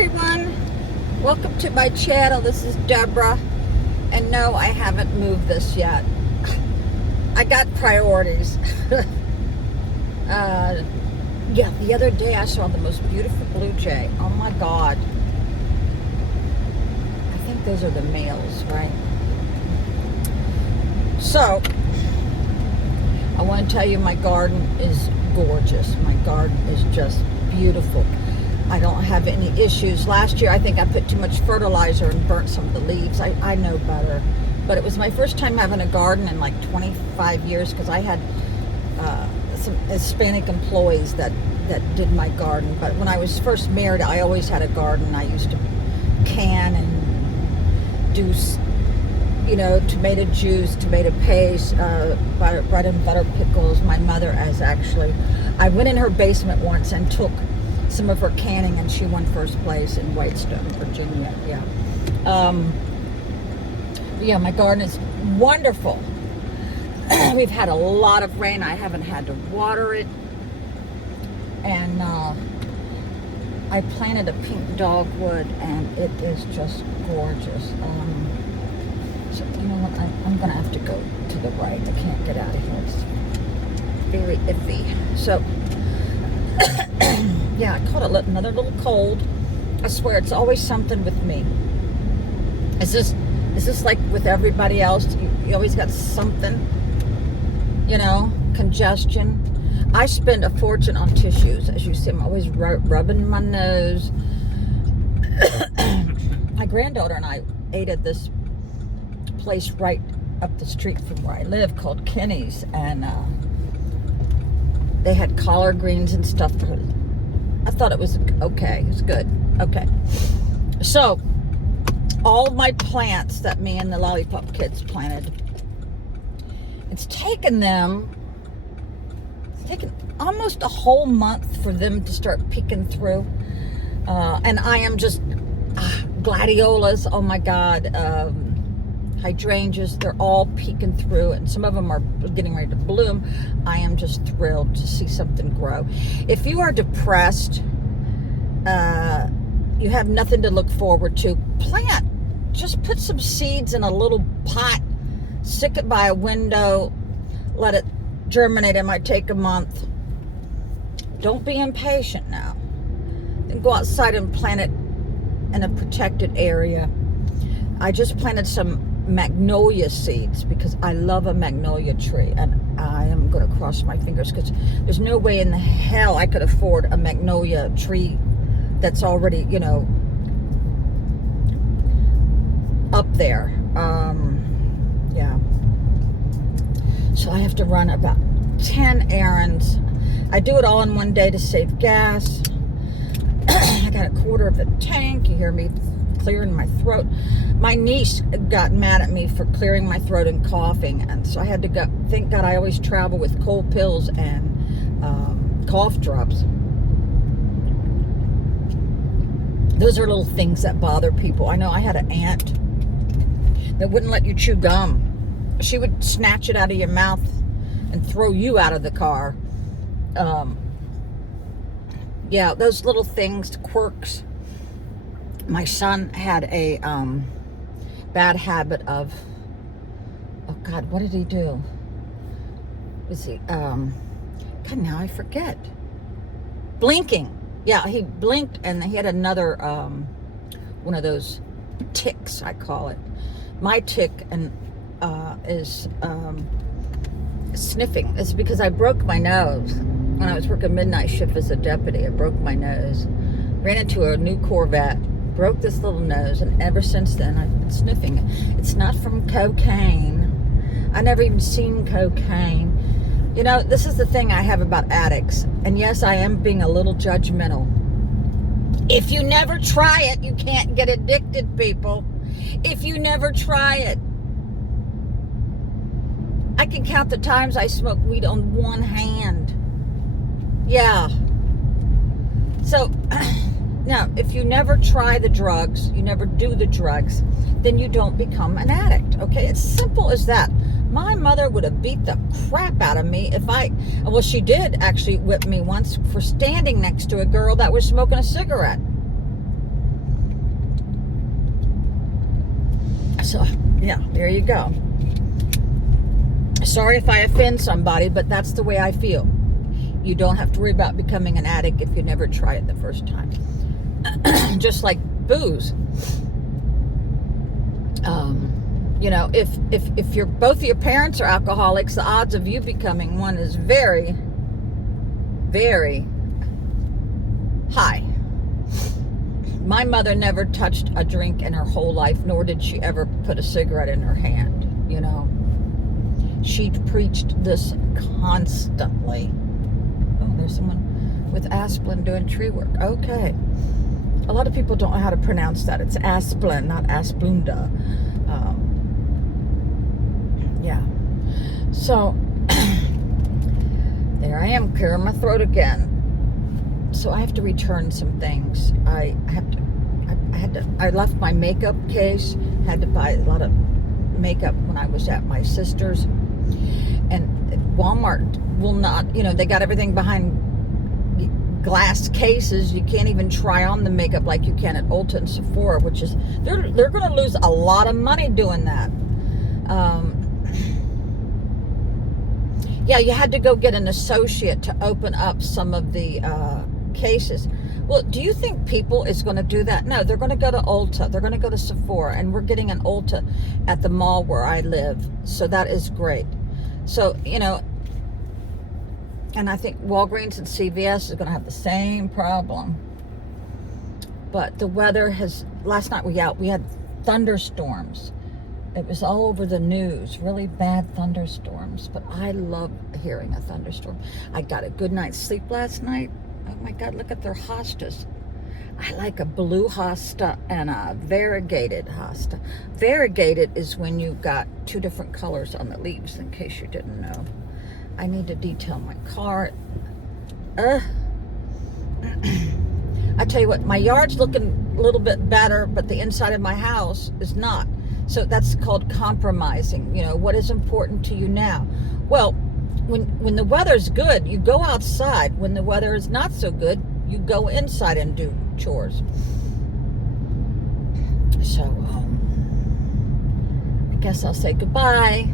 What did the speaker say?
everyone, welcome to my channel. This is Deborah, and no, I haven't moved this yet. I got priorities. Yeah, the other day I saw the most beautiful blue jay. Oh my God. I think those are the males, right? So I want to tell you my garden is gorgeous. My garden is just beautiful. I don't have any issues. Last year, I think I put too much fertilizer and burnt some of the leaves. I know better. But it was my first time having a garden in like 25 years because I had some Hispanic employees that did my garden. But when I was first married, I always had a garden. I used to can and do, tomato juice, tomato paste, bread and butter pickles. My mother I went in her basement once and took some of her canning, and she won first place in Whitestone, Virginia. Yeah, my garden is wonderful. We've had a lot of rain. I haven't had to water it, and I planted a pink dogwood, and it is just gorgeous. So you know what? I'm gonna have to go to the right. I can't get out of here. It's very iffy. So. Yeah, I caught another little cold. I swear, it's always something with me. Is this like with everybody else? You always got something, congestion. I spend a fortune on tissues. As you see, I'm always rubbing my nose. My granddaughter and I ate at this place right up the street from where I live called Kenny's, and they had collard greens and stuff. I thought it was okay. It's good. Okay. So, all my plants that me and the Lollipop kids planted, it's taken almost a whole month for them to start peeking through. And I am just, gladiolas, oh my God, hydrangeas, they're all peeking through, and some of them are getting ready to bloom. I am just thrilled to see something grow. If you are depressed, you have nothing to look forward to, plant. Just put some seeds in a little pot, stick it by a window, let it germinate. It might take a month. Don't be impatient now. Then go outside and plant it in a protected area. I just planted some magnolia seeds because I love a magnolia tree, and I am going to cross my fingers because there's no way in the hell I could afford a magnolia tree that's already, up there. Yeah. So I have to run about 10 errands. I do it all in one day to save gas. I got a quarter of a tank. You hear me clearing my throat. My niece got mad at me for clearing my throat and coughing, and so I had to go. Thank God I always travel with cold pills and cough drops. Those are little things that bother people. I know I had an aunt that wouldn't let you chew gum. She would snatch it out of your mouth and throw you out of the car. Yeah, those little things, quirks. My son had a bad habit of, oh God, what did he do? Was he, God, now I forget. Blinking. Yeah, he blinked, and he had another, one of those ticks, I call it. My tick is sniffing. It's because I broke my nose. When I was working midnight shift as a deputy, I broke my nose. Ran into a new Corvette. Broke this little nose, and ever since then I've been sniffing it. It's not from cocaine. I never even seen cocaine. This is the thing I have about addicts, and yes, I am being a little judgmental. If you never try it, you can't get addicted, people. If you never try it. I can count the times I smoked weed on one hand. Yeah. So now, if you never try the drugs, you never do the drugs, then you don't become an addict, okay? It's simple as that. My mother would have beat the crap out of me well, she did actually whip me once for standing next to a girl that was smoking a cigarette. So, yeah, there you go. Sorry if I offend somebody, but that's the way I feel. You don't have to worry about becoming an addict if you never try it the first time. Just like booze. You know, if you're both of your parents are alcoholics, the odds of you becoming one is very, very high. My mother never touched a drink in her whole life, nor did she ever put a cigarette in her hand, you know. She preached this constantly. Oh, there's someone with Asplin doing tree work. Okay. A lot of people don't know how to pronounce that. It's Asplin, not Asplunda. Yeah. So, there I am, clearing my throat again. So I have to return some things. I left my makeup case, had to buy a lot of makeup when I was at my sister's. And Walmart will not, you know, they got everything behind glass cases. You can't even try on the makeup like you can at Ulta and Sephora, which is, they're going to lose a lot of money doing that. Yeah, you had to go get an associate to open up some of the cases. Well, do you think People is going to do that? No, they're going to go to Ulta. They're going to go to Sephora, and we're getting an Ulta at the mall where I live. So that is great. So, you know, and I think Walgreens and CVS is going to have the same problem. But the weather has, last night we had thunderstorms. It was all over the news, really bad thunderstorms. But I love hearing a thunderstorm. I got a good night's sleep last night. Oh my God, look at their hostas. I like a blue hosta and a variegated hosta. Variegated is when you've got two different colors on the leaves, in case you didn't know. I need to detail my car. I tell you what, my yard's looking a little bit better, but the inside of my house is not. So that's called compromising. You know, what is important to you now? Well, when the weather's good, you go outside. When the weather is not so good, you go inside and do chores. So, I guess I'll say goodbye.